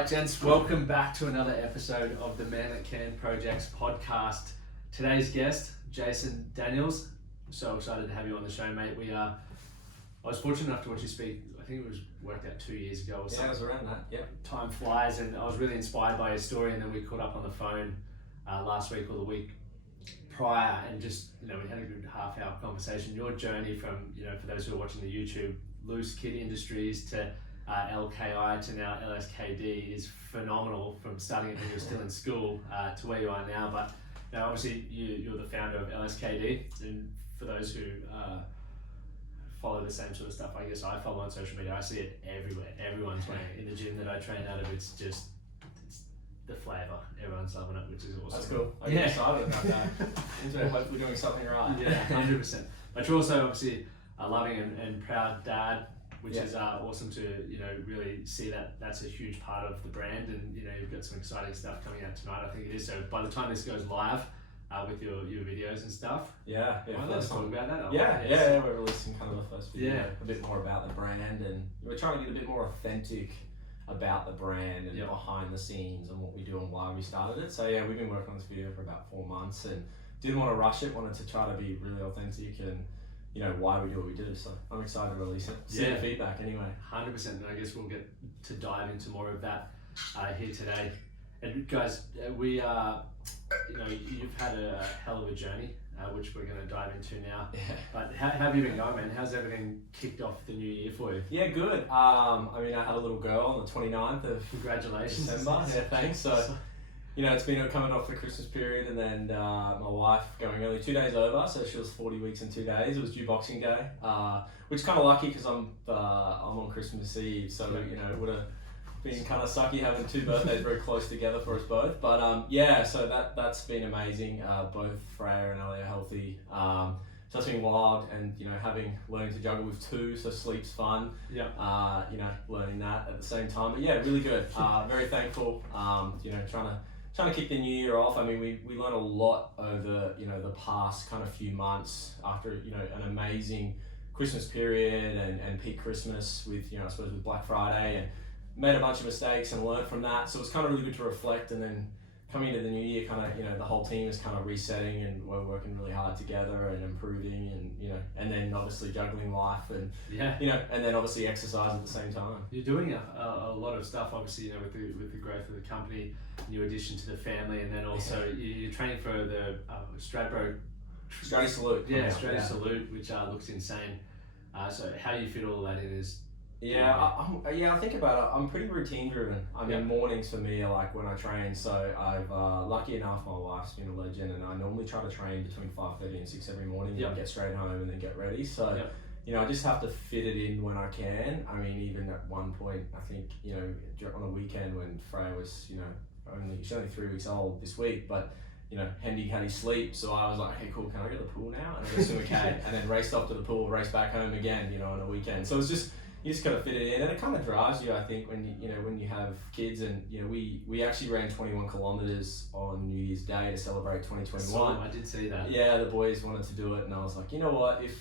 Alright gents, welcome back to another episode of the Man That Can Projects podcast. Today's guest, Jason Daniels. I'm so excited to have you on the show, mate. I was fortunate enough to watch you speak, I think it was worked out 2 years ago or something. Yeah, it was around that, yeah. Time flies, and I was really inspired by your story, and then we caught up on the phone last week or the week prior, and just, we had a good half-hour conversation. Your journey from, for those who are watching the YouTube, loose kid industries to LKI to now LSKD is phenomenal, from starting it when you were still in school to where you are now. But now obviously you're the founder of LSKD, and for those who follow the same sort of stuff I guess I follow on social media, I see it everywhere. Everyone's wearing it. In the gym that I train out of, it's the flavour. Everyone's loving it, which is awesome. That's cool. I'm excited about that. Means we're hopefully doing something right. Yeah, 100%. But you're also obviously a loving and proud dad, which is awesome to really see that that's a huge part of the brand, and you've got some exciting stuff coming out tonight. I think it is. So by the time this goes live with your videos and stuff, let's talk about that. Yeah, we're releasing kind of the first video, a bit more about the brand, and we're trying to get a bit more authentic about the brand and behind the scenes and what we do and why we started it. So yeah, we've been working on this video for about 4 months and didn't want to rush it. Wanted to try to be really authentic and why we do what we do. So I'm excited to release it. See the feedback anyway. 100%. And I guess we'll get to dive into more of that here today. And guys, we are, you've had a hell of a journey, which we're going to dive into now. Yeah. But how have you been going, man? How's everything kicked off the new year for you? Yeah, good. I had a little girl on the 29th of Congratulations. December. Yeah, thanks. So, it's been coming off the Christmas period, and then my wife going only 2 days over, so she was 40 weeks and 2 days. It was due Boxing Day, which is kind of lucky because I'm on Christmas Eve, so it would have been kind of sucky having 2 birthdays very close together for us both. But so that's been amazing. Both Freya and Ellie are healthy. So it's been wild, and learning to juggle with 2, so sleep's fun. Yeah. Learning that at the same time. But yeah, really good. Very thankful. Trying to kick the new year off. I mean, we learned a lot over the past kind of few months after an amazing Christmas period and peak Christmas with I suppose with Black Friday, and made a bunch of mistakes and learned from that. So it's kind of really good to reflect, and then coming into the new year, kind of the whole team is kind of resetting, and we're working really hard together and improving, and and then obviously juggling life and and then obviously exercise at the same time. You're doing a lot of stuff, obviously, with the growth of the company, new addition to the family, and then also you're training for the Stradbro Salute. Salute, which looks insane. So how you fit all that in is. I think about it. I'm pretty routine driven. I mean, mornings for me are like when I train. So I've lucky enough, my wife's been a legend, and I normally try to train between 5:30 and 6 every morning. And get straight home and then get ready. So I just have to fit it in when I can. I mean, even at one point, I think on a weekend when Freya was she's only 3 weeks old this week, but Hendy had his sleep, so I was like, hey, cool, can I go to the pool now? And I go swim a K, and then raced off to the pool, race back home again, on a weekend. So it's just, you just gotta fit it in, and it kind of drives you, I think, when you have kids. And we actually ran 21 kilometers on New Year's Day to celebrate 2021. I did see that. Yeah, the boys wanted to do it, and I was like, you know what? If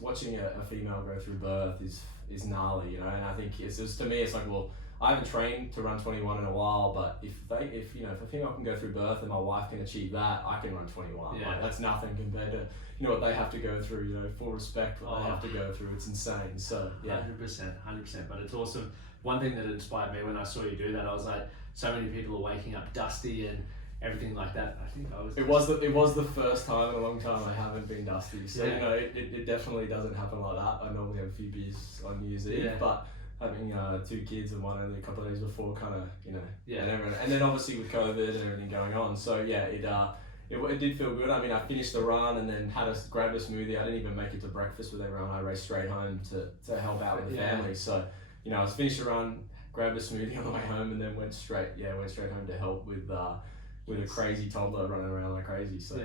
watching a female go through birth is gnarly, and I think it's just, to me, it's like, well, I haven't trained to run 21 in a while, but if a female can go through birth and my wife can achieve that, I can run 21. Yeah. Like, that's nothing compared to what they have to go through. Full respect what they have to go through. It's insane. So yeah, 100%. But it's awesome. One thing that inspired me when I saw you do that, I was like, so many people are waking up dusty and everything like that. I think I was. It was the first time in a long time I haven't been dusty. So it definitely doesn't happen like that. I normally have a few beers on New Year's Eve, but having 2 kids and one only a couple of days before, kind of and then obviously with COVID and everything going on, so it did feel good. I mean, I finished the run and then grabbed a smoothie. I didn't even make it to breakfast with everyone. I raced straight home to help out with the family. So I was finished the run, grabbed a smoothie on the way home, and then went straight home to help with a crazy toddler running around like crazy. So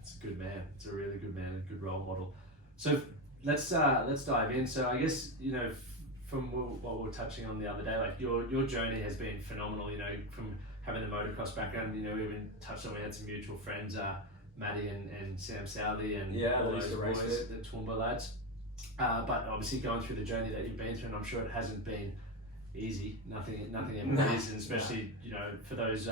it's a good man. It's a really good man, a good role model. So let's dive in. So I guess from what we were touching on the other day, like your journey has been phenomenal, from having the motocross background. We even touched on, we had some mutual friends, Maddie and Sam Southey, and all those boys, the Toowoomba lads. But obviously going through the journey that you've been through, and I'm sure it hasn't been easy. Nothing ever is, and especially you know for those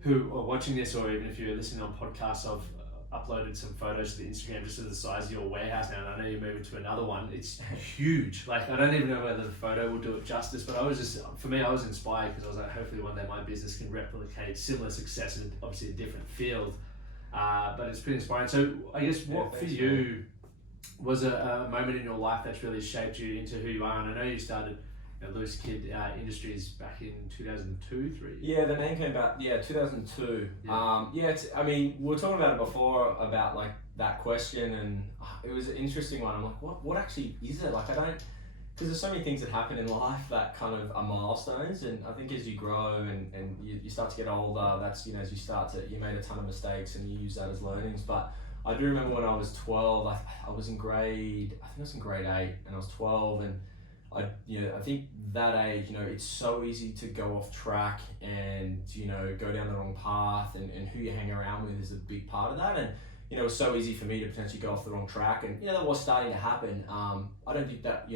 who are watching this, or even if you're listening on podcasts, I've uploaded some photos to the Instagram just of the size of your warehouse now, and I know you're moving to another one. It's huge. Like I don't even know whether the photo will do it justice, but I was inspired because I was like, hopefully one day my business can replicate similar success in obviously a different field. But it's pretty inspiring. So I guess what for you was a moment in your life that's really shaped you into who you are? And I know you started LSKD Industries back in 2002, 3. Yeah, the name came back. Yeah, 2002. Yeah. I mean, we were talking about it before about like that question, and it was an interesting one. I'm like, what actually is it? Like, I don't, because there's so many things that happen in life that kind of are milestones, and I think as you grow and you start to get older, that's as you made a ton of mistakes and you use that as learnings. But I do remember when I was 12, I was in grade 8, and I was 12, and I think that age, it's so easy to go off track and, go down the wrong path, and who you hang around with is a big part of that. And, it was so easy for me to potentially go off the wrong track, and, that was starting to happen. I don't think that,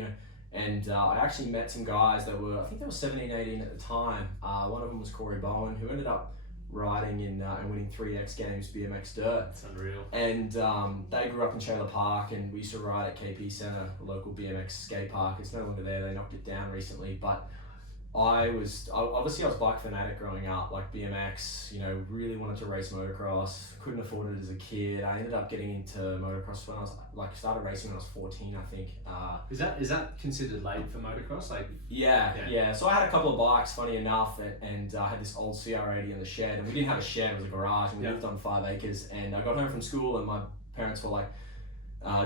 and I actually met some guys that were, I think they were 17, 18 at the time. One of them was Corey Bowen, who ended up riding in and winning 3 X Games BMX Dirt. That's unreal. And they grew up in Shaler Park, and we used to ride at KP Centre, a local BMX skate park. It's no longer there, they knocked it down recently. But I was bike fanatic growing up, like BMX, really wanted to race motocross, couldn't afford it as a kid. I ended up getting into motocross when I was, started racing when I was 14, I think. Is that considered late for motocross? Yeah. So I had a couple of bikes, funny enough, and I had this old CR80 in the shed, and we didn't have a shed, it was a garage, and we lived on 5 acres, and I got home from school, and my parents were like,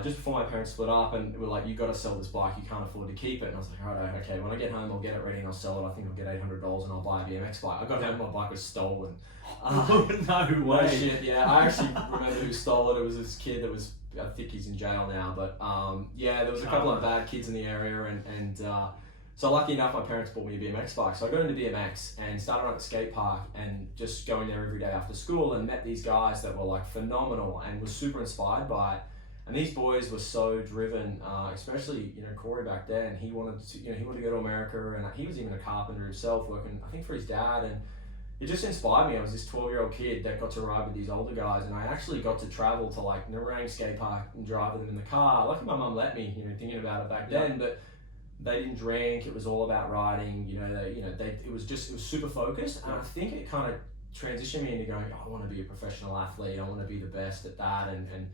just before my parents split up, and were like, you got to sell this bike, you can't afford to keep it. And I was like, alright, okay, when I get home I'll get it ready and I'll sell it. I think I'll get $800 and I'll buy a BMX bike. I got home, my bike was stolen. No way. No shit, yeah. I actually remember who stole it. It was this kid that was, I think he's in jail now, but there was a couple of bad kids in the area, and so lucky enough my parents bought me a BMX bike. So I got into BMX and started at the skate park, and just going there every day after school, and met these guys that were like phenomenal, and was super inspired by it. And these boys were so driven, especially Corey back then. He wanted to go to America, and he was even a carpenter himself, working I think for his dad, and it just inspired me. I was this 12-year-old kid that got to ride with these older guys, and I actually got to travel to like Narang skate park and drive with them in the car. Lucky my mum let me, thinking about it back then, but they didn't drink. It was all about riding. It was super focused, and I think it kind of transitioned me into going, I want to be a professional athlete. I want to be the best at that, and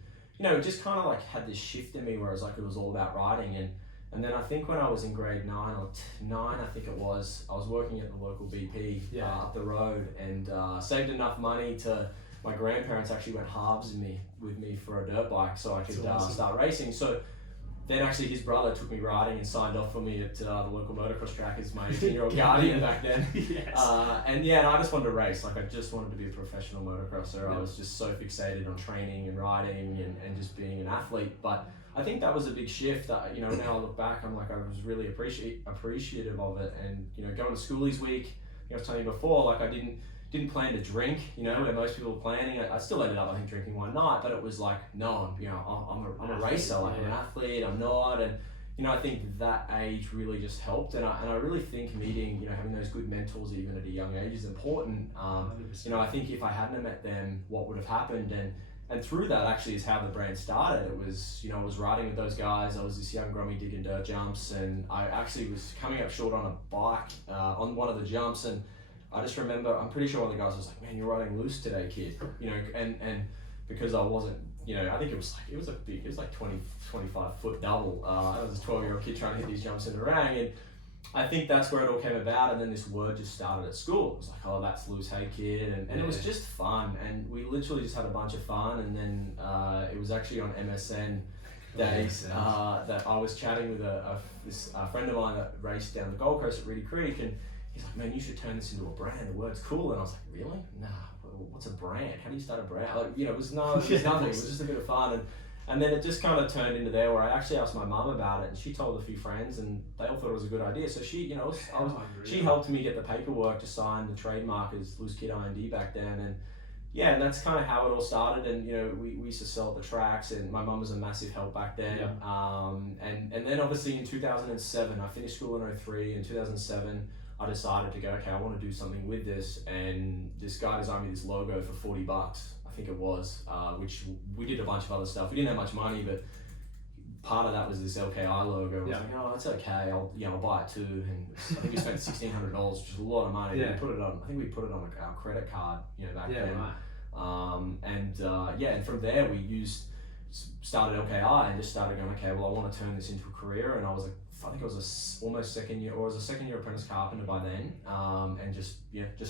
it just kind of like had this shift in me where it was all about riding. And then I think when I was in grade 9 or 9, I think it was, I was working at the local BP up the road, and saved enough money to, my grandparents actually went halves with me for a dirt bike so I could start racing. So then actually his brother took me riding and signed off for me at the local motocross track as my 18-year-old guardian back then. Yes. And I just wanted to race. Like I just wanted to be a professional motocrosser. I was just so fixated on training and riding and just being an athlete. But I think that was a big shift. Now I look back, I'm like, I was really appreciative of it. And going to schoolies week, I was telling you before, like I didn't plan to drink, where most people were planning. I still ended up, I think, drinking one night, but it was like, no, I'm a racer, like I'm an athlete, I'm not. And, I think that age really just helped. And I really think meeting, having those good mentors even at a young age is important. I think if I hadn't have met them, what would have happened? And through that actually is how the brand started. It was, I was riding with those guys. I was this young grummy digging dirt jumps, and I actually was coming up short on a bike on one of the jumps, and I just remember, I'm pretty sure one of the guys was like, man, you're riding loose today, kid. And because I wasn't, I think it was like 20, 25 foot double. I was a 12-year-old kid trying to hit these jumps in the rang, and I think that's where it all came about. And then this word just started at school. It was like, oh, that's loose, hey kid. And it was just fun. And we literally just had a bunch of fun. And then it was actually on MSN days that I was chatting with this friend of mine that raced down the Gold Coast at Reedy Creek, and he's like, man, you should turn this into a brand. The word's cool. And I was like, really? Nah, what's a brand? How do you start a brand? Like, it was nothing. It was just a bit of fun. And then it just kind of turned into there where I actually asked my mum about it, and she told a few friends, and they all thought it was a good idea. So she, she helped me get the paperwork to sign the trademark as Loose Kid IND back then. And yeah, and that's kind of how it all started. And you know, we used to sell at the tracks, and my mum was a massive help back then. Yeah. And then obviously in 2007, I finished school in 03. In 2007, I decided to go, okay, I want to do something with this. And this guy designed me this logo for $40, I think it was, which we did a bunch of other stuff. We didn't have much money, but part of that was this LKI logo. I was like, oh, that's okay. I'll buy it too. And I think we spent $1,600, which is a lot of money. Yeah. We put it on. I think we put it on our credit card, you know, back then. Right. And from there we started LKI and just started going, okay, well, I want to turn this into a career. And I think I was almost second year apprentice carpenter by then. And just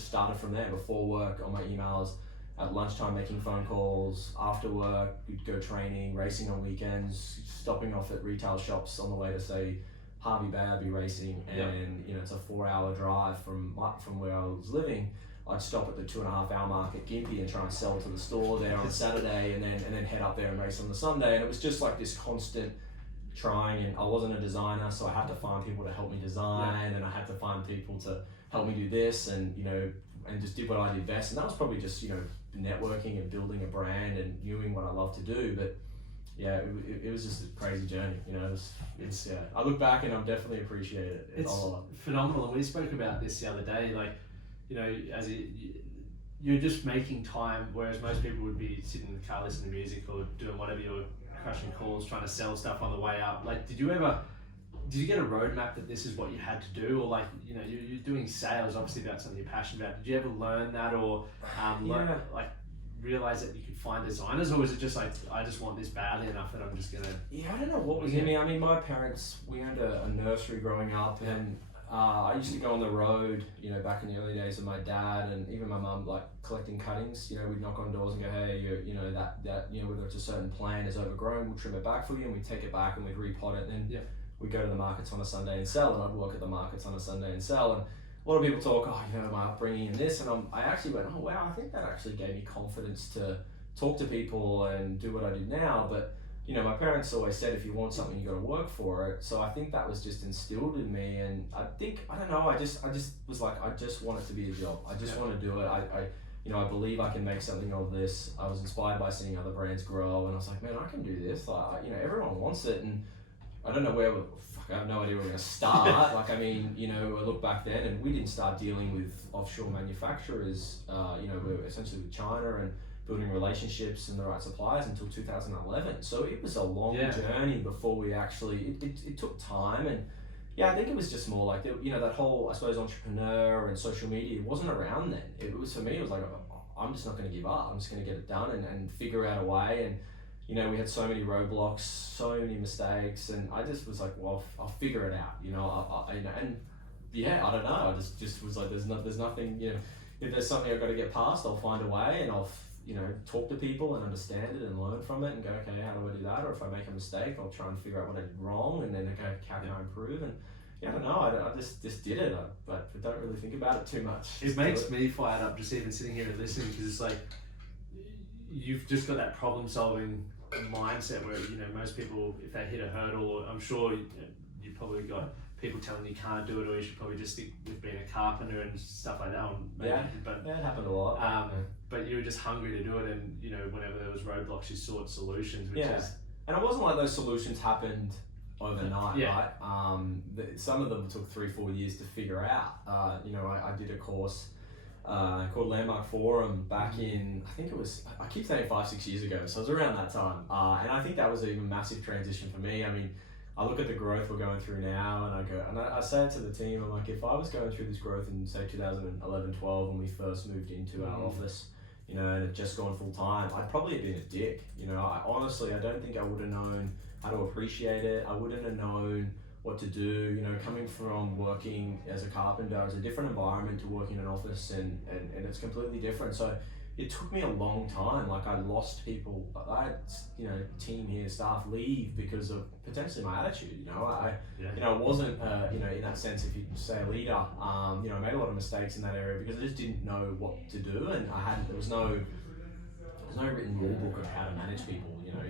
started from there. Before work, on my emails, at lunchtime making phone calls, after work we'd go training, racing on weekends, stopping off at retail shops on the way to say Harvey Bay I'd be racing, and you know, it's a 4-hour drive from where I was living. I'd stop at the 2.5-hour mark at Gympie and try and sell to the store there on Saturday, and then head up there and race on the Sunday. And it was just like this constant trying, and I wasn't a designer, so I had to find people to help me design, and I had to find people to help me do this, and you know, and just did what I did best. And that was probably just, you know, networking and building a brand and doing what I love to do. But yeah, it was just a crazy journey, you know. It's I look back and I'm definitely appreciate it. It's phenomenal, and we spoke about this the other day. Like, you know, you're just making time, whereas most people would be sitting in the car listening to music or doing whatever, you're crushing calls, trying to sell stuff on the way up. Like, did you get a roadmap that this is what you had to do, or like, you know, you're doing sales, obviously that's something you're passionate about. Did you ever learn that, or realize that you could find designers, or was it just like, I just want this badly enough that I'm just gonna? Yeah, I don't know what was in me. I mean, my parents, we had a nursery growing up, and I used to go on the road, you know, back in the early days with my dad and even my mum, like collecting cuttings. You know, we'd knock on doors and go, hey, you know, that you know, whether it's a certain plant is overgrown, we'll trim it back for you, and we'd take it back and we'd repot it, and then we'd go to the markets on a Sunday and sell, and I'd work at the markets on a Sunday and sell. And a lot of people talk, oh, you know, my upbringing and this, and I actually went, oh wow, I think that actually gave me confidence to talk to people and do what I do now. But you know, my parents always said, if you want something, you got to work for it. So I think that was just instilled in me, and I don't know, I just was like, I just want it to be a job. I just want to do it. You know, I believe I can make something of this. I was inspired by seeing other brands grow, and I was like, man, I can do this. Like, you know, everyone wants it, and I don't know where. I have no idea where we're going to start. Like, I mean, you know, I look back then, and we didn't start dealing with offshore manufacturers. You know, we were essentially with China and building relationships and the right suppliers until 2011. So it was a long journey before we actually. It took time, and I think it was just more like you know, that whole, I suppose, entrepreneur and social media. It wasn't around then. It was, for me, it was like, I'm just not going to give up. I'm just going to get it done and figure out a way. And you know, we had so many roadblocks, so many mistakes, and I just was like, well, I'll figure it out, you know. I don't know. I just was like, there's nothing, you know, if there's something I've got to get past, I'll find a way, and I'll, you know, talk to people and understand it and learn from it and go, okay, how do I do that? Or if I make a mistake, I'll try and figure out what I did wrong, and then okay, how can I improve? And I don't know. I just did it, but I don't really think about it too much. It makes me fired up just even sitting here and listening, because it's like, you've just got that problem solving mindset where, you know, most people, if they hit a hurdle, I'm sure you probably got people telling you can't do it, or you should probably just stick with being a carpenter and stuff like that. But it happened a lot. But you were just hungry to do it, and you know, whenever there was roadblocks, you sought solutions, which is. And it wasn't like those solutions happened overnight, right? Some of them took 3-4 years to figure out. You know, I did a course called Landmark Forum back in, I think it was, I keep saying 5-6 years ago, so it was around that time. And I think that was a massive transition for me. I mean, I look at the growth we're going through now, and I say it to the team, I'm like, if I was going through this growth in, say, 2011-12 when we first moved into our office, you know, and had just gone full time, I'd probably have been a dick. You know, honestly, I don't think I would have known how to appreciate it. I wouldn't have known what to do. You know, coming from working as a carpenter, it's a different environment to working in an office, and it's completely different. So it took me a long time. Like, I lost people. I had, you know, team here, staff leave because of potentially my attitude. You know, you know, I wasn't, you know, in that sense, if you say a leader, you know, I made a lot of mistakes in that area because I just didn't know what to do, and there was no written rule book of how to manage people. You know,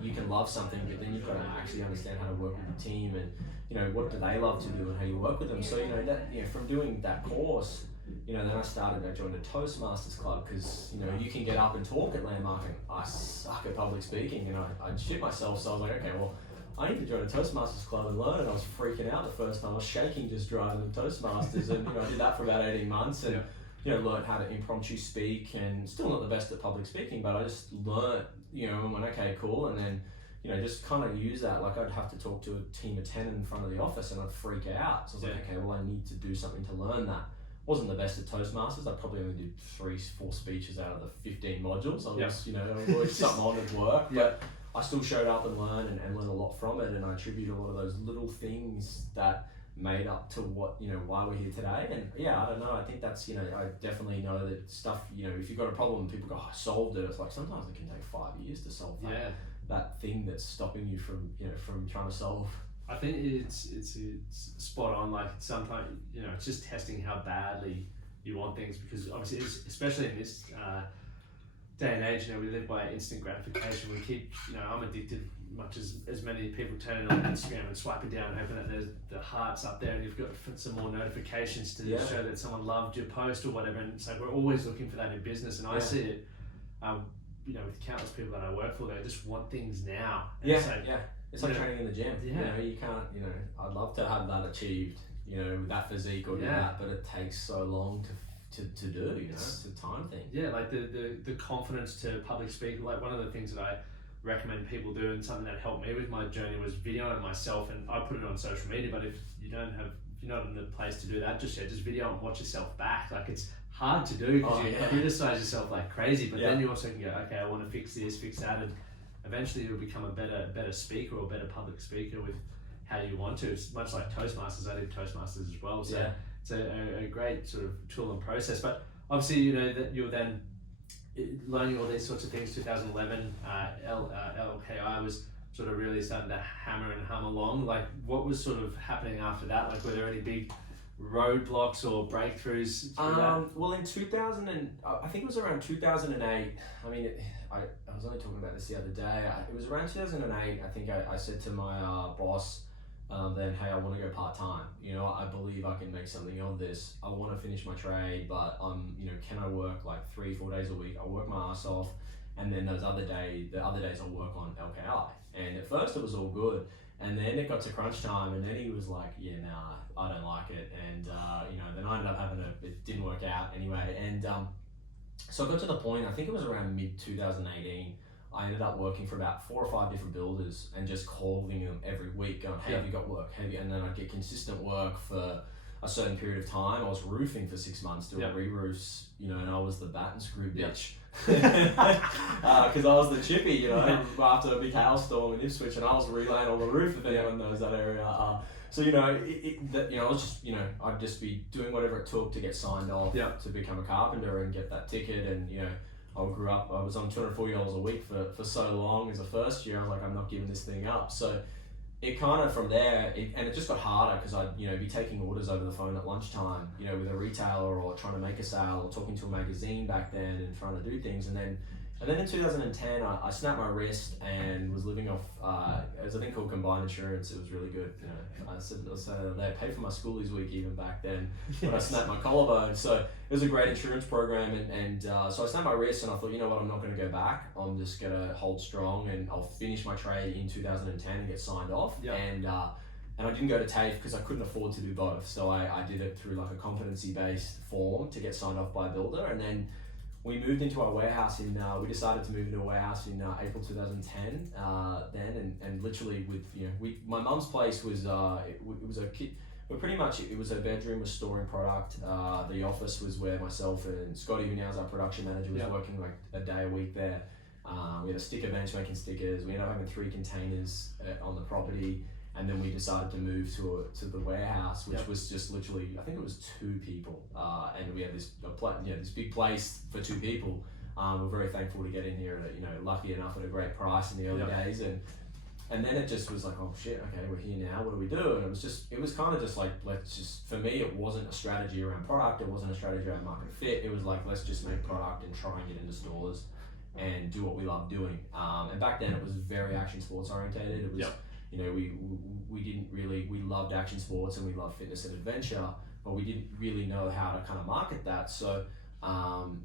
you can love something, but then you've got to actually understand how to work with the team, and you know, what do they love to do and how you work with them. So you know, that, you know, from doing that course, then I joined a Toastmasters club because, you can get up and talk at Landmark, and I suck at public speaking, and I'd shit myself. So I was like, okay, well, I need to join a Toastmasters club and learn. And I was freaking out the first time. I was shaking just driving the Toastmasters, and I did that for about 18 months, and learned how to impromptu speak, and still not the best at public speaking, but I just learned, and went, okay, cool, and then just kind of use that. Like, I'd have to talk to a team of 10 in front of the office and I'd freak out. So I was like, okay, well, I need to do something to learn that. Wasn't the best at Toastmasters. I probably only did 3-4 speeches out of the 15 modules. I was, always something on at work. But I still showed up and learned and learned a lot from it. And I attribute a lot of those little things that made up to what, why we're here today. And I don't know. I think that's, I definitely know that stuff, if you've got a problem and people go, oh, I solved it. It's like, sometimes it can take 5 years to solve that. That thing that's stopping you from from trying to solve. I think it's spot on. Like, sometimes it's just testing how badly you want things, because obviously especially in this day and age, we live by instant gratification. We keep, I'm addicted, much as many people turning on Instagram and swiping down, hoping that there's the hearts up there and you've got some more notifications to show that someone loved your post or whatever. And so we're always looking for that in business, and I see it with countless people that I work for. They just want things now. And it's like training in the gym. You can't, I'd love to have that achieved, with that physique or that, but it takes so long to do, it's a time thing. Like the confidence to public speak. Like, one of the things that I recommend people do, and something that helped me with my journey, was videoing myself, and I put it on social media. But if you're not in the place to do that just yet, just video and watch yourself back. Like, it's hard to do because you criticize yourself like crazy, but then you also can go, okay, I want to fix this, fix that, and eventually you'll become a better speaker or a better public speaker with how you want to. It's much like Toastmasters. I did Toastmasters as well, so it's a great sort of tool and process. But obviously, that you're then learning all these sorts of things. 2011, LKI was sort of really starting to hammer and hum along. Like, what was sort of happening after that? Like, were there any big roadblocks or breakthroughs through that? Well, in 2000, I think it was around 2008. I mean, I was only talking about this the other day. It was around 2008. I think I said to my boss then, hey, I want to go part-time. I believe I can make something of this. I want to finish my trade, but can I work like 3-4 days a week? I'll work my ass off, and then the other days I'll work on LKI. And at first it was all good, and then it got to crunch time, and then he was like, I don't like it, and then I ended up it didn't work out anyway, and so I got to the point, I think it was around mid-2018, I ended up working for about 4 or 5 different builders and just calling them every week, going, hey, have you got work? And then I'd get consistent work for a certain period of time. I was roofing for 6 months, doing re-roofs, and I was the bat and screw bitch. Because I was the chippy, after a big hailstorm in Ipswich, and I was relaying on the roof, if anyone knows that area. So I was just, I'd just be doing whatever it took to get signed off to become a carpenter and get that ticket. And I was on $240 a week for so long as a first year. I was like, I'm not giving this thing up. So it kind of from there, it just got harder, because I'd be taking orders over the phone at lunchtime, with a retailer, or trying to make a sale, or talking to a magazine back then and trying to do things. And then in 2010, I snapped my wrist and was living off, it was a thing called combined insurance. It was really good. I said they paid for my schoolies week even back then when I snapped my collarbone. So it was a great insurance program. And so I snapped my wrist, and I thought, you know what, I'm not going to go back. I'm just going to hold strong, and I'll finish my trade in 2010 and get signed off. And I didn't go to TAFE because I couldn't afford to do both. So I did it through like a competency-based form to get signed off by a builder. And then we moved into our warehouse we decided to move into a warehouse in April 2010 and literally with, my mum's place was, it was a kit, but pretty much it was her bedroom was storing product. The office was where myself and Scotty, who now is our production manager, was working like a day a week there. We had a sticker bench making stickers. We ended up having 3 containers on the property. And then we decided to move to the warehouse, which was just literally, I think it was 2 people, and we had this big place for 2 people. We're very thankful to get in here at lucky enough at a great price in the early days, and then it just was like, oh shit, okay, we're here now. What do we do? And it was kind of just like, for me, it wasn't a strategy around product. It wasn't a strategy around market fit. It was like, let's just make product and try and get into stores and do what we love doing. And back then it was very action sports orientated. It was. We didn't really, we loved action sports and we loved fitness and adventure, but we didn't really know how to kind of market that. So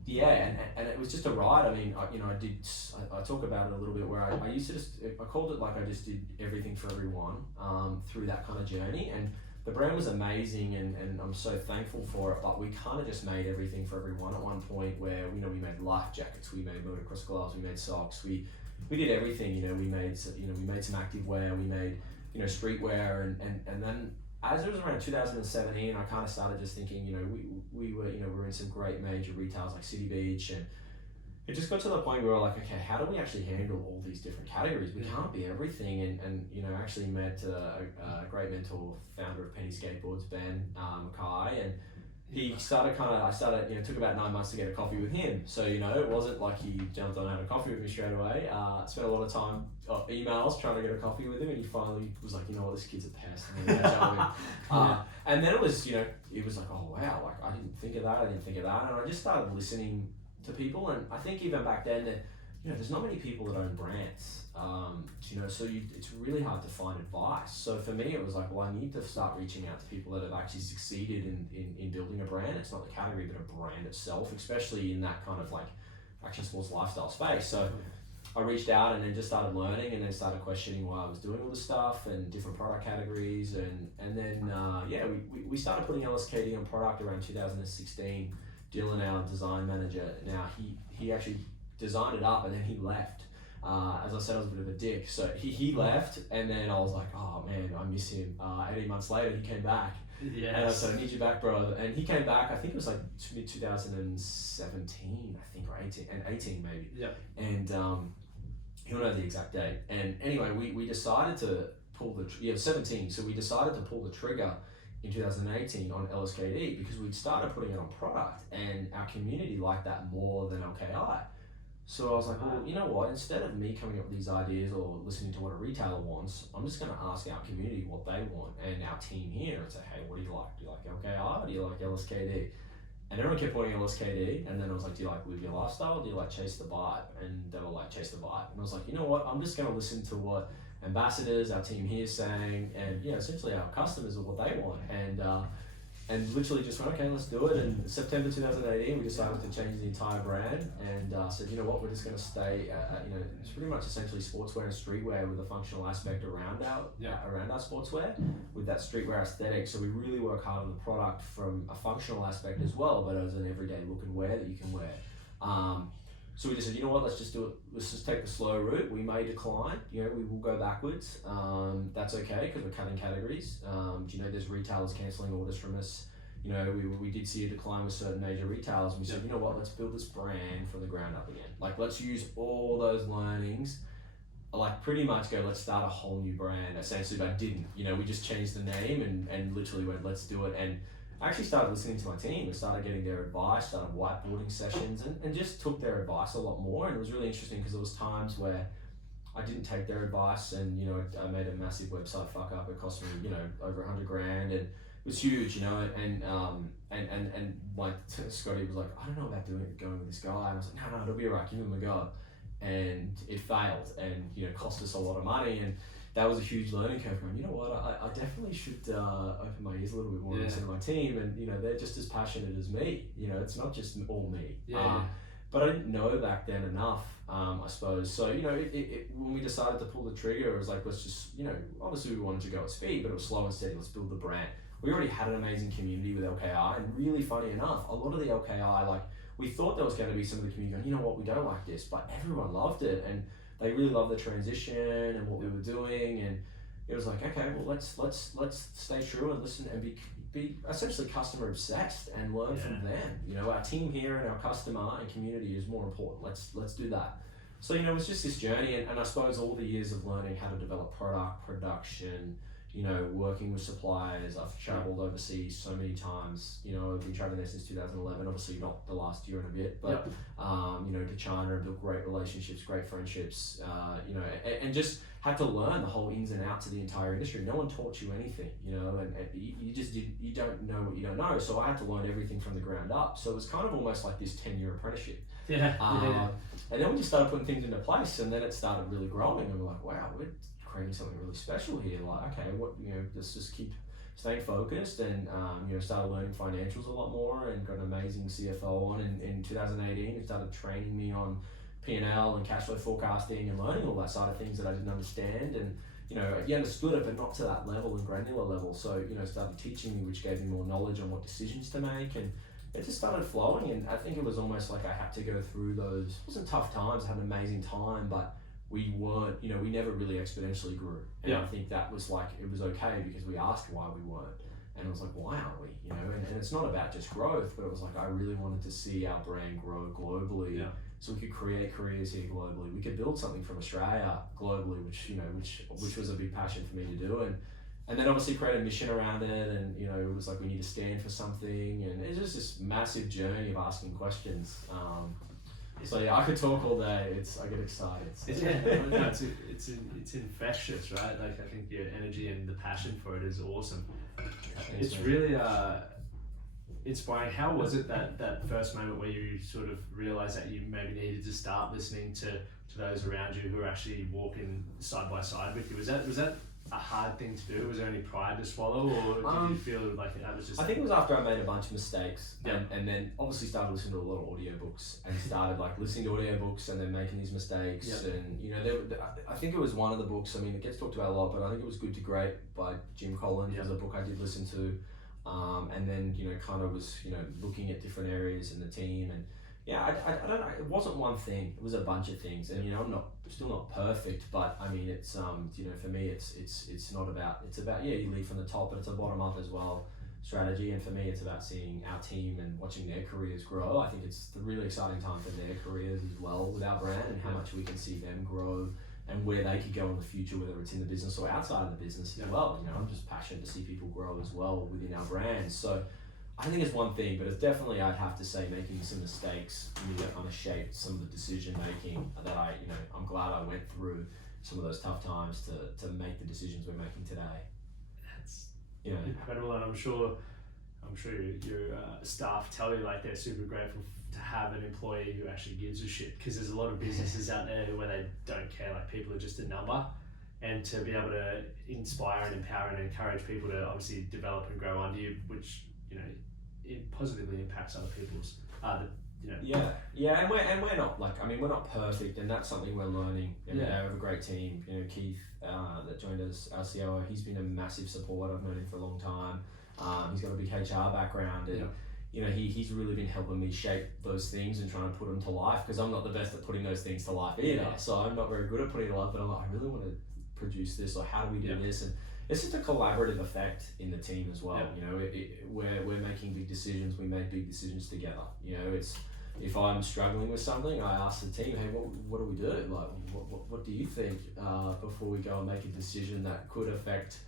yeah, and it was just a ride. I mean, I talk about it a little bit where I used to I called it like I just did everything for everyone through that kind of journey. And the brand was amazing, and I'm so thankful for it, but we kind of just made everything for everyone at one point where, we made life jackets, we made motocross gloves, we made socks, we did everything, we made some active wear, we made, streetwear, and then as it was around 2017, I kind of started just thinking, we were in some great major retailers like City Beach, and it just got to the point where we're like, okay, how do we actually handle all these different categories? We can't be everything. And I actually met a great mentor, founder of Penny Skateboards, Ben Mackay, and he started it took about 9 months to get a coffee with him. So, it wasn't like he jumped on and had a coffee with me straight away. Spent a lot of time emails trying to get a coffee with him, and he finally was like, this kid's a pest. And then it was, it was like, oh wow, like I didn't think of that, and I just started listening to people. And I think even back then that, there's not many people that own brands, so it's really hard to find advice. So for me, it was like, well, I need to start reaching out to people that have actually succeeded in building a brand. It's not the category, but a brand itself, especially in that kind of like action sports lifestyle space. So I reached out and then just started learning, and then started questioning why I was doing all this stuff and different product categories. And then, we started putting LSKD on product around 2016. Dylan, our design manager, now he actually designed it up, and then he left. As I said, I was a bit of a dick. So he left, and then I was like, oh man, I miss him. 18 months later, he came back. Yes. And I said, I need you back, bro. And he came back, I think it was like mid 2017, I think, or 18 maybe. Yeah. And he'll know the exact date. And anyway, we decided to pull 17. So we decided to pull the trigger in 2018 on LSKD because we'd started putting it on product, and our community liked that more than LKI. So I was like, well, you know what? Instead of me coming up with these ideas or listening to what a retailer wants, I'm just going to ask our community what they want, and our team here, and say, hey, what do you like? Do you like LKI or do you like LSKD? And everyone kept pointing LSKD, and then I was like, do you like live your lifestyle or do you like chase the vibe? And they were like, chase the vibe. And I was like, you know what? I'm just going to listen to what ambassadors, our team here is saying, and essentially our customers are what they want. And literally just went, okay, let's do it. And September 2018, we decided to change the entire brand, and said, you know what, we're just going to stay, it's pretty much essentially sportswear and streetwear with a functional aspect around our sportswear with that streetwear aesthetic. So we really work hard on the product from a functional aspect as well, but as an everyday look and wear that you can wear. So we just said, you know what, let's just do it. Let's just take the slow route. We may decline, we will go backwards. That's okay because we're cutting categories. There's retailers cancelling orders from us. We did see a decline with certain major retailers. And we said, you know what, let's build this brand from the ground up again. Like, let's use all those learnings. Like, pretty much go, let's start a whole new brand. Essentially, but didn't. We just changed the name and literally went, let's do it. And I actually started listening to my team and started getting their advice, started whiteboarding sessions, and just took their advice a lot more. And it was really interesting because there was times where I didn't take their advice, and I made a massive website fuck up. It cost me over $100,000, and it was huge, and my Scotty was like, I don't know about going with this guy. And I was like, no, it'll be alright, give him a go. And it failed, and cost us a lot of money, and that was a huge learning curve. Going, you know what, I definitely should open my ears a little bit more and listen to my team, and they're just as passionate as me. It's not just all me. But I didn't know back then enough, I suppose. So when we decided to pull the trigger, it was like, let's just obviously we wanted to go at speed, but it was slow and steady. Let's build the brand. We already had an amazing community with LKI, and really funny enough, a lot of the LKI, we thought there was going to be some of the community going, you know what, we don't like this, but everyone loved it, and they really loved the transition and what we were doing, and it was like, okay, well, let's stay true and listen and be essentially customer obsessed and learn from them. Our team here and our customer and community is more important. Let's do that. So it's just this journey, and I suppose all the years of learning how to develop product, production, working with suppliers. I've traveled overseas so many times. I've been traveling there since 2011. Obviously not the last year and a bit, but to China and built great relationships, great friendships. And just had to learn the whole ins and outs of the entire industry. No one taught you anything, and you don't know what you don't know. So I had to learn everything from the ground up. So it was kind of almost like this 10-year apprenticeship. And then we just started putting things into place, and then it started really growing, and we're like, wow, we're creating something really special here. Like, okay, let's just keep staying focused and started learning financials a lot more and got an amazing CFO on in 2018 who started training me on P&L and cash flow forecasting and learning all that side of things that I didn't understand. And he understood it, but not to that level and granular level. So started teaching me, which gave me more knowledge on what decisions to make, and it just started flowing. And I think it was almost like I had to go through those. It wasn't tough times. I had an amazing time, but we weren't, we never really exponentially grew. And I think that was like, it was okay because we asked why we weren't. And it was like, why aren't we? And it's not about just growth, but it was like, I really wanted to see our brand grow globally. So we could create careers here globally. We could build something from Australia globally, which was a big passion for me to do. And then obviously create a mission around it. And, it was like, we need to stand for something. And it's just this massive journey of asking questions. So I could talk all day. I get excited. So. It's infectious, right? Like I think your energy and the passion for it is awesome. It's really inspiring. How was it that first moment where you sort of realized that you maybe needed to start listening to those around you who are actually walking side by side with you? Was that a hard thing to do? Was there any pride to swallow, or did you feel like that was just... I think it was after I made a bunch of mistakes and then obviously started listening to a lot of audiobooks and started like listening to audiobooks and then making these mistakes. And I think it was one of the books, it gets talked about a lot, but I think it was Good to Great by Jim Collins. It was a book I did listen to, and then kind of was looking at different areas in the team. And I don't know, it wasn't one thing, it was a bunch of things. And I'm still not perfect, but it's for me it's not about, it's about you lead from the top, but it's a bottom up as well strategy. And for me it's about seeing our team and watching their careers grow. I think it's the really exciting time for their careers as well with our brand, and how much we can see them grow and where they could go in the future, whether it's in the business or outside of the business as well. I'm just passionate to see people grow as well within our brand. So I think it's one thing, but it's definitely, I'd have to say, making some mistakes really kind of shaped some of the decision making that I'm glad I went through some of those tough times to make the decisions we're making today. That's incredible, and I'm sure your staff tell you like they're super grateful to have an employee who actually gives a shit, because there's a lot of businesses out there where they don't care, like people are just a number. And to be able to inspire and empower and encourage people to obviously develop and grow under you, which it positively impacts other people's and we're not we're not perfect, and that's something we're learning. We have a great team. Keith that joined us, our COO, he's been a massive support. I've known him for a long time. He's got a big HR background, and he's really been helping me shape those things and trying to put them to life, because I'm not the best at putting those things to life either. So I'm not very good at putting it to life, but I'm like, I really want to produce this, or how do we do this? And it's just a collaborative effect in the team as well. We're making big decisions. We make big decisions together. It's, if I'm struggling with something, I ask the team, hey, what do we do? Like, what do you think before we go and make a decision that could affect,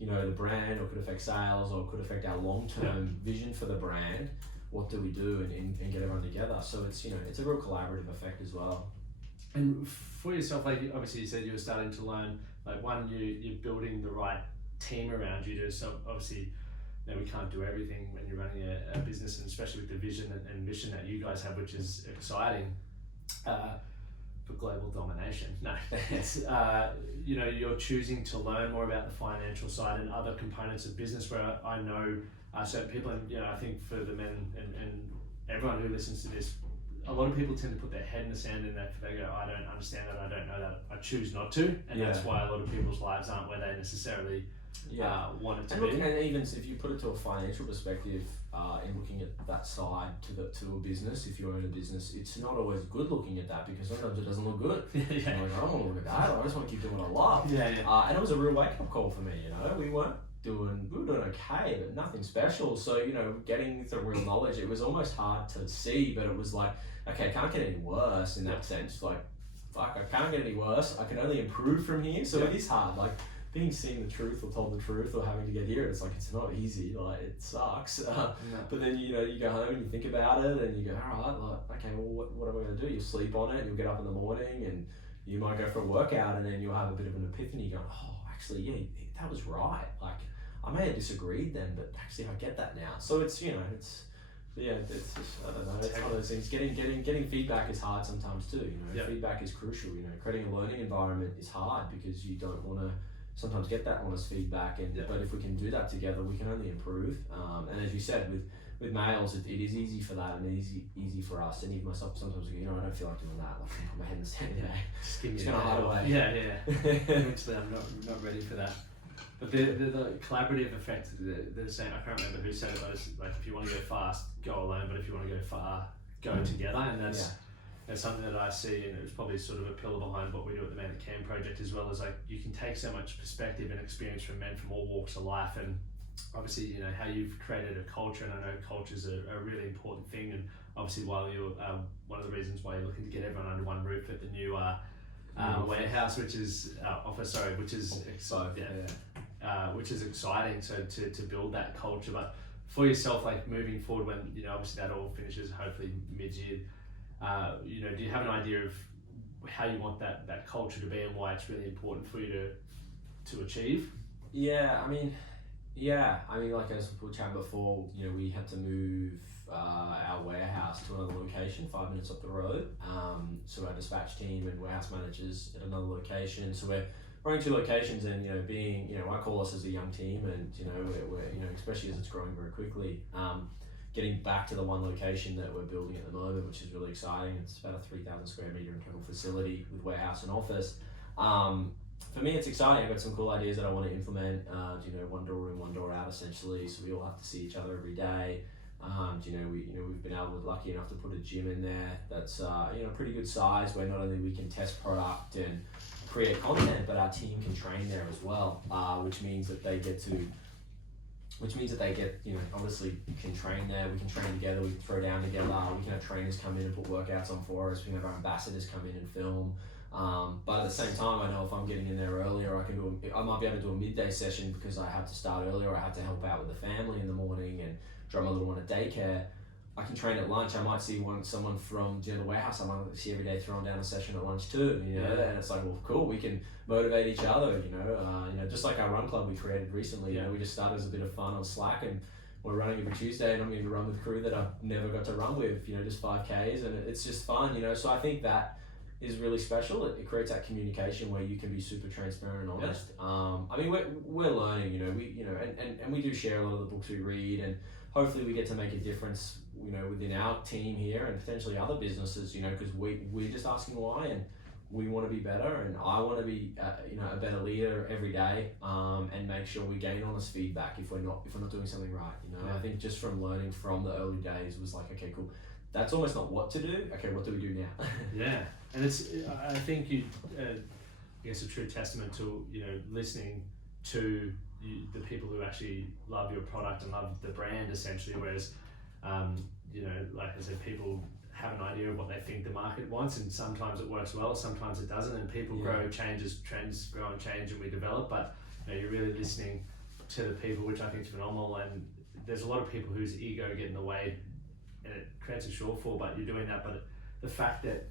the brand, or could affect sales, or could affect our long-term vision for the brand? What do we do and get everyone together? So it's it's a real collaborative effect as well. And for yourself, like obviously you said you were starting to learn, like one, you're building the right team around you to, so obviously we can't do everything when you're running a business, and especially with the vision and mission that you guys have, which is exciting for global domination. No, it's you're choosing to learn more about the financial side and other components of business, where I know certain people, and I think for the men and everyone who listens to this, a lot of people tend to put their head in the sand, and they go, I don't understand that, I don't know that, I choose not to. And that's why a lot of people's lives aren't where they necessarily want it to be. And even if you put it to a financial perspective, in looking at that side to a business, if you own a business, it's not always good looking at that, because sometimes it doesn't look good. Like, I don't want to look at that, I just want to keep doing what I love. And it was a real wake-up call for me. We were doing okay, but nothing special. So getting the real knowledge, it was almost hard to see, but it was like, okay, I can't get any worse in that sense. Like, fuck, I can't get any worse, I can only improve from here. So it is hard, like seeing the truth or told the truth or having to get here, it's like, it's not easy, like it sucks. But then you go home and you think about it and you go, all right, like, okay, well what am I going to do? You'll sleep on it, you'll get up in the morning and you might go for a workout, and then you'll have a bit of an epiphany going, oh, actually, that was right. Like, I may have disagreed then, but actually I get that now. So it's, it's just, I don't know, it's one of those things. Getting feedback is hard sometimes too. Feedback is crucial. Creating a learning environment is hard, because you don't want to sometimes get that honest feedback. And but if we can do that together, we can only improve. And as you said, with males, it is easy for that, and easy for us. And even myself, sometimes I don't feel like doing that. Like, I put my head in the sand today. Just gonna hide away. Yeah. Eventually, I'm not ready for that. But the collaborative effect, the same. I can't remember who said it, but it's like, if you want to go fast, go alone. But if you want to go far, go together. And that's something that I see, and it's probably sort of a pillar behind what we do at the Man That Can project, as well as like, you can take so much perspective and experience from men from all walks of life. And obviously, how you've created a culture, and I know culture's a really important thing. And obviously, while you're one of the reasons why you're looking to get everyone under one roof at the new warehouse, which is which is exciting. So to build that culture, but for yourself, like moving forward, when obviously that all finishes, hopefully mid-year. Do you have an idea of how you want that culture to be, and why it's really important for you to achieve? I mean, like as we chatted before, we had to move our warehouse to another location 5 minutes up the road. So our dispatch team and warehouse managers at another location. So we're running 2 locations, and being I call us as a young team, and we're especially as it's growing very quickly. Getting back to the one location that we're building at the moment, which is really exciting. It's about a 3,000 square meter internal facility with warehouse and office. For me, it's exciting. I've got some cool ideas that I want to implement. One door in, one door out, essentially. So we all have to see each other every day. We've been lucky enough to put a gym in there that's pretty good size, where not only we can test product and create content, but our team can train there as well. Which means that they get obviously can train there. We can train together. We can throw down together. We can have trainers come in and put workouts on for us. We can have our ambassadors come in and film. But at the same time, I know if I'm getting in there earlier, I might be able to do a midday session because I have to start earlier. I have to help out with the family in the morning and drop my little one at daycare. I can train at lunch. I might see someone from the warehouse. I might see every day throwing down a session at lunch too. And it's like, well, cool. We can motivate each other. Just like our run club we created recently. We just started as a bit of fun on Slack, and we're running every Tuesday. And I'm going to run with a crew that I've never got to run with. Just 5Ks, and it's just fun. So I think that is really special. It creates that communication where you can be super transparent and honest. I mean, we're learning. And we do share a lot of the books we read, and hopefully we get to make a difference, within our team here and potentially other businesses, because we're just asking why, and we want to be better, and I want to be, a better leader every day, and make sure we gain honest feedback if we're not doing something right. I think just from learning from the early days was like, okay, cool. That's almost not what to do. Okay, what do we do now? Yeah, and I think I guess a true testament to listening to the people who actually love your product and love the brand, essentially. Whereas, like I said, people have an idea of what they think the market wants, and sometimes it works well, sometimes it doesn't, and people grow, changes, trends grow and change, and we develop. But you're really listening to the people, which I think is phenomenal. And there's a lot of people whose ego get in the way, and it creates a shortfall. But you're doing that. But the fact that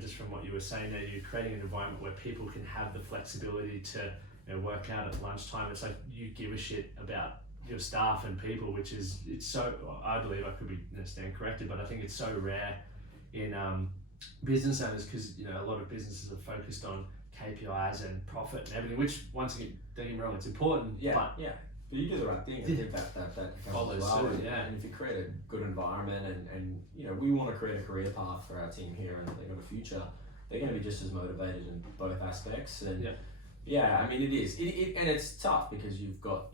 just from what you were saying there, you're creating an environment where people can have the flexibility to work out at lunchtime. It's like you give a shit about your staff and people, which is, it's so, I believe, I could be stand corrected, but I think it's so rare in business owners, because a lot of businesses are focused on KPIs and profit and everything, which, once again, don't get me wrong, it's important. But you do the right thing. I think that follows well. Suit, and if you create a good environment, and we want to create a career path for our team here, and they've got a future, they're going to be just as motivated in both aspects. And I mean, it is. And it's tough because you've got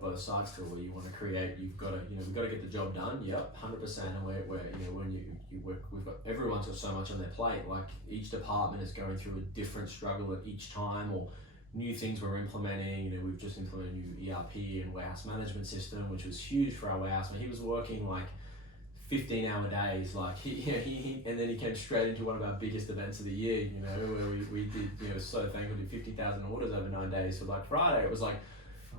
both sides to it, where you want to create. You've got to we've got to get the job done. Yep, 100%. And we're when you work, we've got, everyone's got so much on their plate. Like, each department is going through a different struggle at each time, or new things we're implementing. We've just implemented a new ERP and warehouse management system, which was huge for our warehouse. He was working like 15-hour days, like he and then he came straight into one of our biggest events of the year, where we did, so thankful, did 50,000 orders over 9 days for Black Friday. It was like,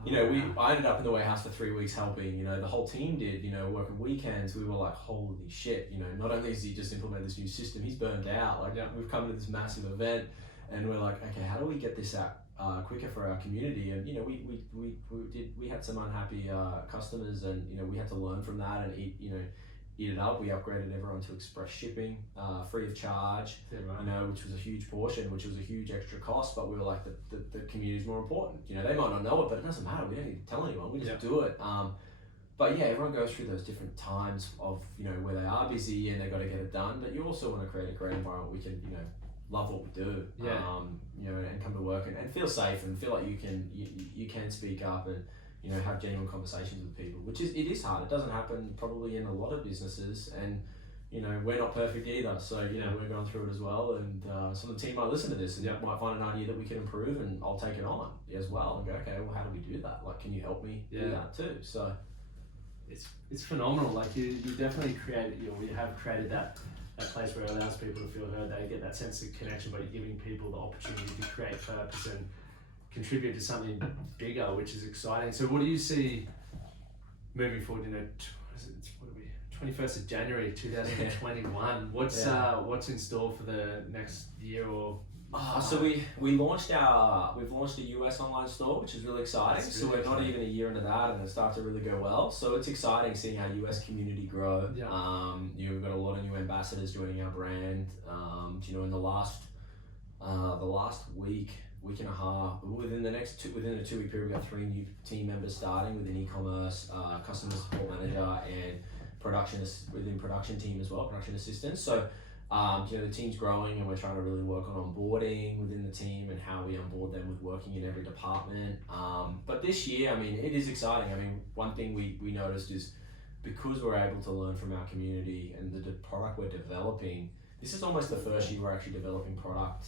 I ended up in the warehouse for 3 weeks helping, the whole team did, working weekends. We were like, holy shit, not only has he just implemented this new system, he's burned out. Like, we've come to this massive event, and we're like, okay, how do we get this out quicker for our community? And we had some unhappy customers, and we had to learn from that, and eat it up. We upgraded everyone to express shipping, free of charge. Yeah, right. You know, which was a huge portion, which was a huge extra cost. But we were like, the community is more important. You know, they might not know it, but it doesn't matter. We don't need to tell anyone. We just do it. But yeah, everyone goes through those different times of, you know, where they are busy and they got to get it done. But you also want to create a great environment we can, you know, love what we do. Yeah. You know, and come to work and feel safe and feel like you can speak up and, you know, have genuine conversations with people, which it is hard. It doesn't happen probably in a lot of businesses, and you know, we're not perfect either. So you know, we're going through it as well, and some of the team might listen to this and might find an idea that we can improve, and I'll take it on as well and go, okay, well, how do we do that? Like, can you help me do that too? So it's phenomenal. Like you definitely created, you have created that place where it allows people to feel heard. They get that sense of connection, but you're giving people the opportunity to create purpose and contribute to something bigger, which is exciting. So what do you see moving forward? You know, what are we? 21st of January 2021. What's in store for the next year or? So we've launched a US online store, which is really exciting. So we're not even a year into that, and it starts to really go well. So it's exciting seeing our US community grow. You know, we've got a lot of new ambassadors joining our brand. You know, in the last week and a half, within a 2-week period, we got 3 new team members starting within e-commerce, customer support manager, and production team as well, production assistants. So you know, the team's growing, and we're trying to really work on onboarding within the team and how we onboard them with working in every department. But this year, I mean, it is exciting. I mean, one thing we noticed is because we're able to learn from our community and the product we're developing, this is almost the first year we're actually developing product,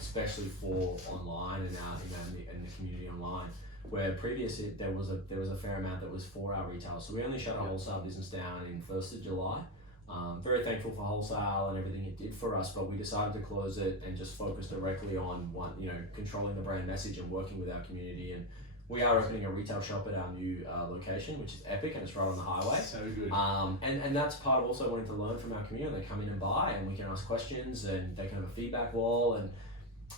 especially for online and in the community online. Where previously there was a fair amount that was for our retail, so we only shut our wholesale business down in 1st of July. Very thankful for wholesale and everything it did for us, but we decided to close it and just focus directly on controlling the brand message and working with our community. And we are opening a retail shop at our new location, which is epic, and it's right on the highway. So good. And that's part of also wanting to learn from our community. They come in and buy, and we can ask questions, and they can have a feedback wall. And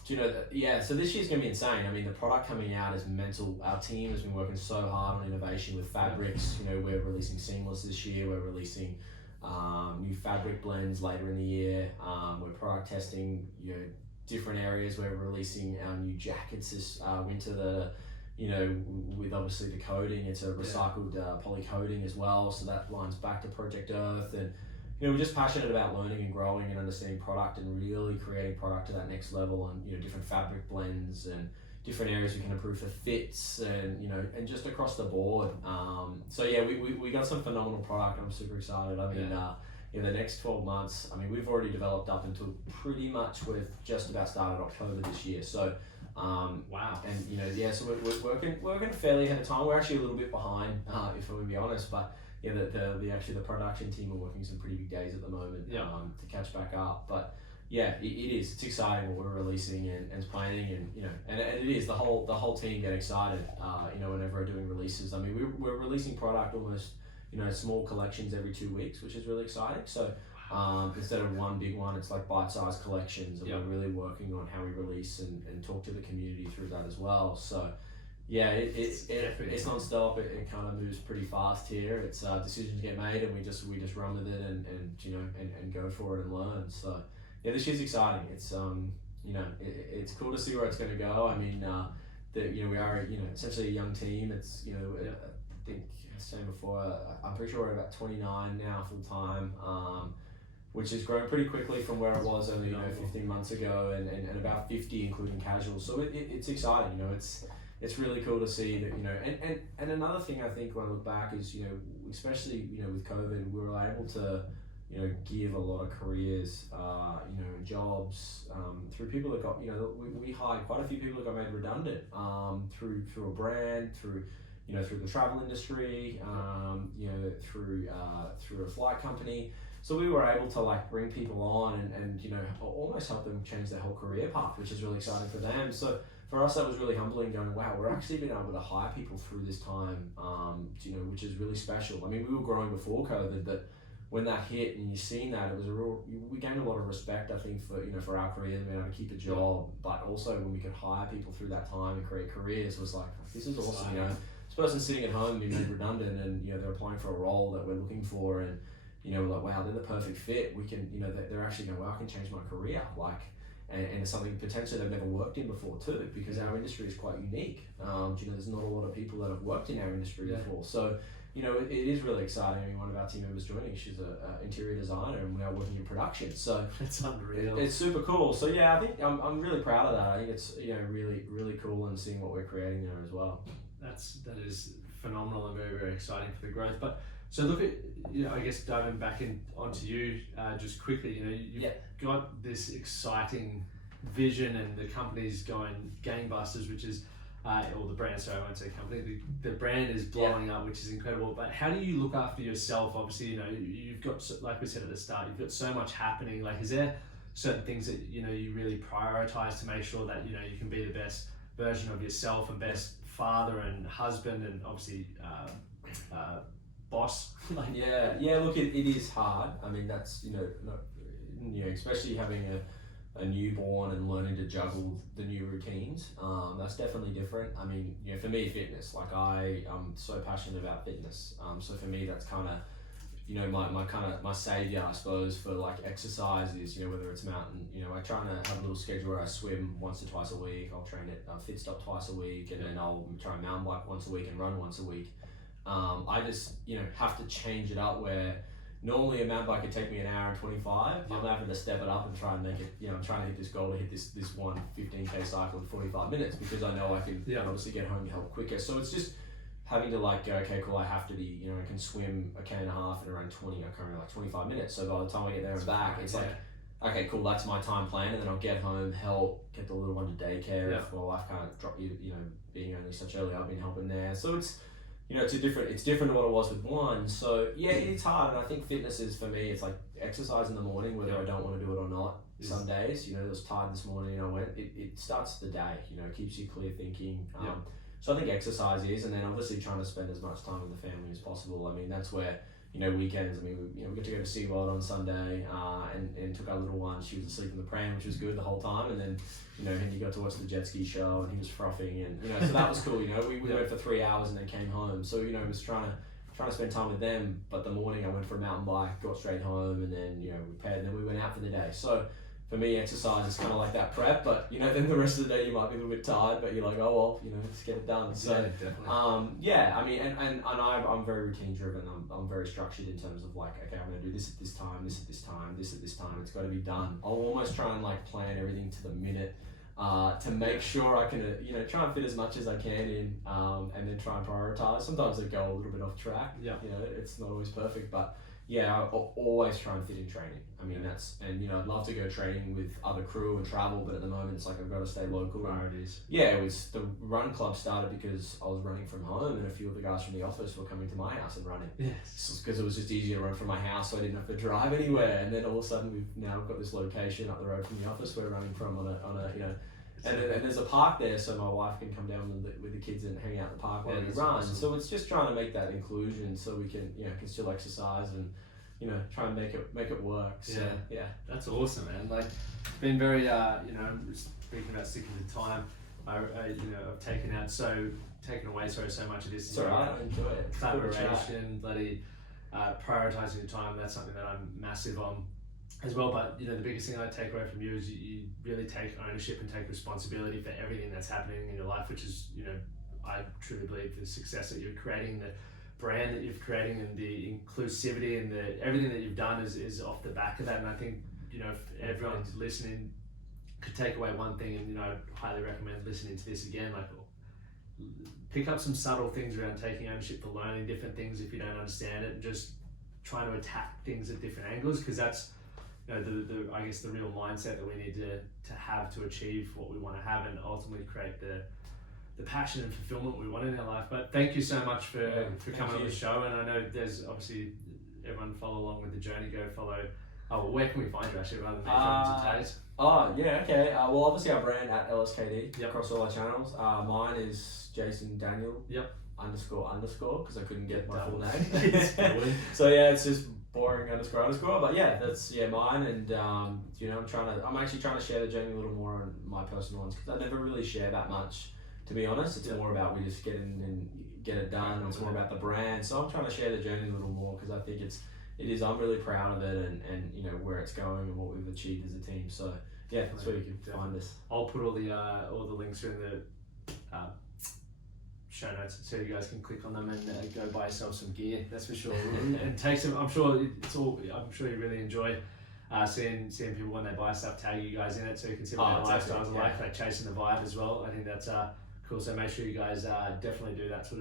you know, so this year's gonna be insane. I mean, the product coming out is mental. Our team has been working so hard on innovation with fabrics. You know, we're releasing seamless this year. We're releasing new fabric blends later in the year. We're product testing, you know, different areas. We're releasing our new jackets this winter that, you know, with obviously the coating, it's a recycled poly coating as well, so that lines back to Project Earth. And you know, we're just passionate about learning and growing and understanding product and really creating product to that next level, and you know, different fabric blends and different areas we can improve for fits, and you know, and just across the board. So yeah, we got some phenomenal product. I'm super excited. I mean, in the next 12 months, I mean, we've already developed up until pretty much we've just about started October this year. So wow. And you know, so we're working fairly ahead of time. We're actually a little bit behind, if I'm gonna be honest, but yeah, the production team are working some pretty big days at the moment to catch back up. But yeah, it's exciting what we're releasing and planning, and you know, and it is the whole team get excited. You know, whenever we're doing releases. I mean, we're releasing product almost, you know, small collections every 2 weeks, which is really exciting. So instead of one big one, it's like bite-sized collections, and we're really working on how we release and talk to the community through that as well. So yeah, it's non-stop. It kind of moves pretty fast here. It's decisions get made, and we just run with it and you know, and go for it and learn. So yeah, this year's exciting. It's you know, it's cool to see where it's going to go. I mean, you know, we are, you know, essentially a young team. It's, you know, I think I was saying before, I'm pretty sure we're about 29 now full time. Which has grown pretty quickly from where it was only, you know, 15 months ago, and about 50 including casuals. So it's exciting, you know, it's really cool to see that, you know, and another thing I think when I look back is, you know, especially, you know, with COVID, we were able to, you know, give a lot of careers, you know, jobs, through people that got, you know, we hired quite a few people that got made redundant, through a brand, through, you know, through the travel industry, you know, through a flight company. So we were able to like bring people on and you know, almost help them change their whole career path, which is really exciting for them. So for us, that was really humbling, going, wow, we're actually being able to hire people through this time, you know, which is really special. I mean, we were growing before COVID, but when that hit and you've seen that, it was we gained a lot of respect, I think, for, you know, for our careers, being able to keep a job, but also when we could hire people through that time and create careers, was like, this is awesome, you know. This person's sitting at home being made redundant, and you know, they're applying for a role that we're looking for, and you know, like, wow, they're the perfect fit. We can, you know, they're actually going, well, I can change my career, like, and it's something potentially they've never worked in before too, because our industry is quite unique. You know, there's not a lot of people that have worked in our industry before. So, you know, it is really exciting. I mean, one of our team members joining, she's a interior designer, and we're working in production. So it's unreal. It's super cool. So yeah, I think I'm really proud of that. I think it's, you know, really, really cool, and seeing what we're creating there as well. That is phenomenal and very, very exciting for the growth. But so look at, you know, I guess diving back onto you just quickly, you know, you've got this exciting vision, and the company's going gangbusters, which is, or the brand, sorry, I won't say company, the brand is blowing up, which is incredible. But how do you look after yourself? Obviously, you know, you've got, like we said at the start, you've got so much happening. Like, is there certain things that, you know, you really prioritize to make sure that, you know, you can be the best version of yourself and best father and husband and obviously boss? Look, it is hard. I mean, that's, you know, especially having a newborn and learning to juggle the new routines. That's definitely different. I mean, you know, for me, fitness, like I'm so passionate about fitness. So for me, that's kind of, you know, my savior, I suppose, for like exercise is, you know, whether it's mountain, you know, I try to have a little schedule where I swim once or twice a week. I'll train at Fit Stop twice a week, and then I'll try and mountain bike once a week and run once a week. I just, you know, have to change it up where normally a mountain bike could take me an hour and 25. I'm having to step it up and try and make it, you know, I'm trying to hit this goal to hit this one 15K cycle in 45 minutes, because I know I can obviously get home help quicker. So it's just having to like go, okay, cool, I have to be, you know, I can swim a 1.5 K in around 20, I can't remember, like 25 minutes. So by the time I get there and back, it's like, okay, cool, that's my time plan. And then I'll get home, help, get the little one to daycare. If my wife can't drop you, you know, being only such early, I've been helping there. So it's, you know, it's different to what it was with one. So yeah, it's hard. And I think fitness is, for me, it's like exercise in the morning, whether I don't want to do it or not. Some days, you know, I was tired this morning and I went, it starts the day, you know, keeps you clear thinking. So I think exercise is, and then obviously trying to spend as much time with the family as possible. I mean, that's where, you know, weekends, I mean, we got to go to SeaWorld on Sunday and took our little one. She was asleep in the pram, which was good the whole time. And then, you know, and you got to watch the jet ski show, and he was frothing, and, you know, so that was cool. You know, we went for 3 hours and then came home. So, you know, I was trying to spend time with them. But the morning I went for a mountain bike, got straight home, and then, you know, we paired, and then we went out for the day. So for me, exercise is kind of like that prep, but, you know, then the rest of the day you might be a little bit tired, but you're like, oh well, you know, let's get it done. So I mean, and I'm very routine driven. I'm very structured in terms of like, okay, I'm gonna do this at this time, this at this time, this at this time. It's got to be done. I'll almost try and like plan everything to the minute, to make sure I can, you know, try and fit as much as I can in, and then try and prioritize. Sometimes I go a little bit off track. You know, it's not always perfect, but yeah, I always try and fit in training. I mean, and you know, I'd love to go training with other crew and travel, but at the moment it's like I've got to stay local. Priorities. Yeah, it was, the run club started because I was running from home, and a few of the guys from the office were coming to my house and running. Yes. Because it was just easier to run from my house, so I didn't have to drive anywhere. And then all of a sudden we've now got this location up the road from the office we're running from on a you know, and there's a park there, so my wife can come down with the kids and hang out in the park while we run. Awesome. So it's just trying to make that inclusion so we can, you know, can still exercise and, you know, try and make it work. So yeah, that's awesome, man. Like, been very, you know, speaking about sticking to time, I you know, I've taken away so much of this. It's alright, I enjoy it. Collaboration, bloody prioritizing your time. That's something that I'm massive on as well. But, you know, the biggest thing I take away from you is you really take ownership and take responsibility for everything that's happening in your life, which is, you know, I truly believe the success that you're creating, the brand that you're creating, and the inclusivity and everything that you've done is off the back of that. And I think, you know, if everyone's listening could take away one thing, and, you know, I'd highly recommend listening to this again, like, pick up some subtle things around taking ownership for learning different things if you don't understand it, and just trying to attack things at different angles, because that's, you know, the I guess the real mindset that we need to have to achieve what we want to have, and ultimately create the passion and fulfillment we want in our life. But thank you so much for coming on the show. And I know there's obviously, everyone follow along with the journey, go follow. Where can we find you actually, rather than tags? Okay. Well, obviously our brand at LSKD across all our channels. Mine is Jason Daniel. __ because I couldn't get my full name. So yeah, it's just boring __. But yeah, that's mine. And you know, I'm actually trying to share the journey a little more on my personal ones, because I never really share that much. To be honest, it's more about we just get in and get it done. It's more about the brand. So I'm trying to share the journey a little more, because I think it's it is. I'm really proud of it, and you know where it's going and what we've achieved as a team. So yeah, that's where you can find us. I'll put all the links in the show notes so you guys can click on them and go buy yourself some gear. That's for sure. And take some. I'm sure you really enjoy seeing people when they buy stuff tag you guys in it, so you can see what their lifestyles are like chasing the vibe as well. I think that's cool. So make sure you guys definitely do that sort of